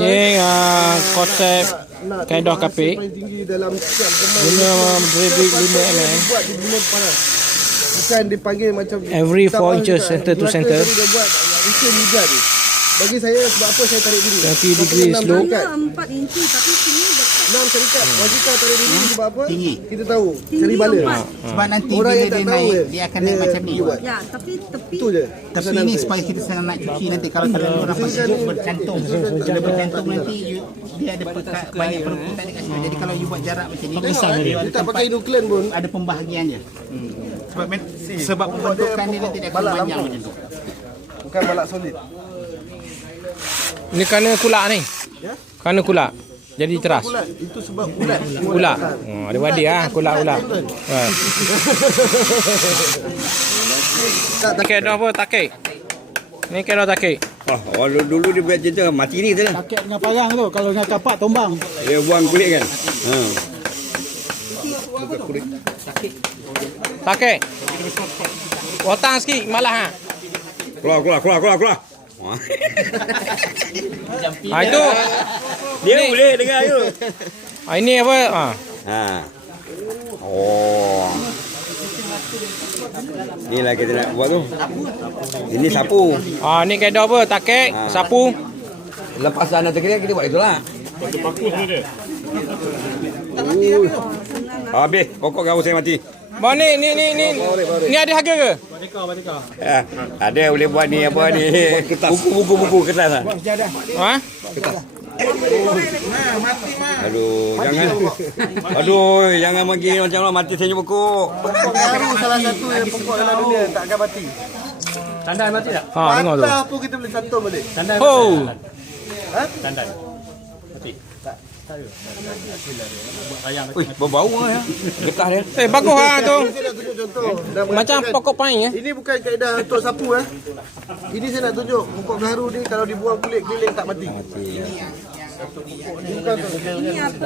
Ini konsep kaedah kapik. Guna brebik 5mm. Bukan dipanggil macam Every 4 inches center to center. Dia buat mesin juga ni. Bagi saya sebab apa saya tarik dulu? 30 degree slope. 4 inci tapi sini dekat. 6 syarikat. Wajibkan tarik dulu sebab apa? Tinggi. Kita tahu. Tinggi Cari bala. 4. Sebab nanti Orang bila yang dia tak tahu naik, dia akan naik macam ni. Ya, tapi tepi. Itu je. Tapi ini supaya kita senang nak cuci nanti. Kalau terlalu rapat sejuk bercantum. Bila bercantum nanti dia ada banyak perebutan dekat situ. Jadi kalau you buat jarak macam ni, Dia tak pakai nuklear pun. ada pembahagiannya. Sebab pembentukan dia nanti dia akan panjang macam tu. Bukan balak solid. Ini kerana kulak ni. Ya? Kerana kulak. Jadi teras. Ulat. Itu sebab ulat. Kulak. Ada wadah kulak ulat. Kaedah apa takik? Ni kaedah takik. Dulu dia buat cerita mati ni tu lah. Takik dengan parang tu. Kalau dengan kapak tombang. Dia buang kulit kan. Takik. Otang sikit malah Keluar. Itu Dia boleh dengar tu. ini apa? Oh. Inilah kita nak buat tu. Ini sapu. Ni kaedah apa? Takik, sapu. Lepas sana terkira kita buat itulah. Habis pokok gaul saya mati. Bang ni ada harga ke? Ada boleh buat ni apa ni. Buku kertas lah. Ha? Jangan bagi macam mana mati saya pokok. Pokok garu salah satu yang pokok dalam dunia tak akan mati. Tandan mati tak? Ha, dengar tu. Patah pun kita boleh cantum balik. Oh. Ui, berbau lah ya. Getah dia. Bagus lah tu. Saya nak tunjuk contoh. Dan Macam menunjukkan- pokok pain ya. Ini bukan kaedah untuk sapu Ini saya nak tunjuk pokok garu ni kalau dibuang kulit keliling tak mati. Ini apa?